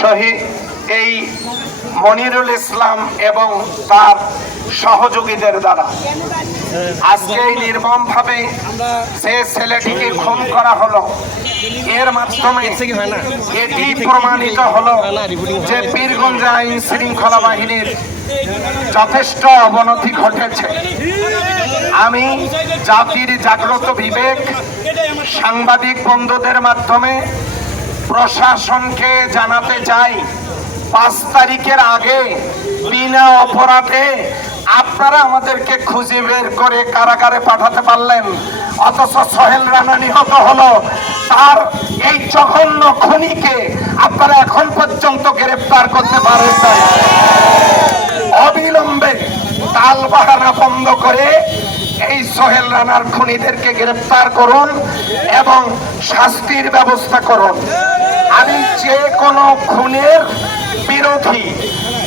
শহীদ এই মনিরুল ইসলাম এবং তার সহযোগীদের দ্বারা আজকে এই নির্মমভাবে যে ছেলেটিকে খুন করা হলো, এর মাধ্যমে এটি প্রমাণিত হলো যে পীরগঞ্জ আইন শৃঙ্খলা বাহিনীর যথেষ্ট অবনতি ঘটেছে। আমি জাতির জাগ্রত বিবেক সাংবাদিক বন্ধুদের মাধ্যমে প্রশাসনকে জানাতে চাই, 5 তারিখের আগে বিনা অপরাধে আপনারা আমাদেরকে খুঁজে বের করে কারাগারে পাঠাতে পারলেন, অথচ সোহেল রানা নিহত হলো। তার এই জঘন্য খুনিকে আপনারা এখন পর্যন্ত গ্রেফতার করতে পারেন না। অবিলম্বে তালবাহানা বন্ধ করে এই সোহেল রানার খুনিদেরকে গ্রেফতার করুন এবং শাস্তির ব্যবস্থা করুন। আমি যে কোনো খুনের বিরোধী,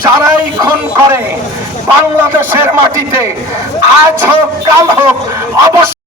যারাই খুন করে বাংলাদেশের মাটিতে আজ হোক কাল হোক অবশ্যই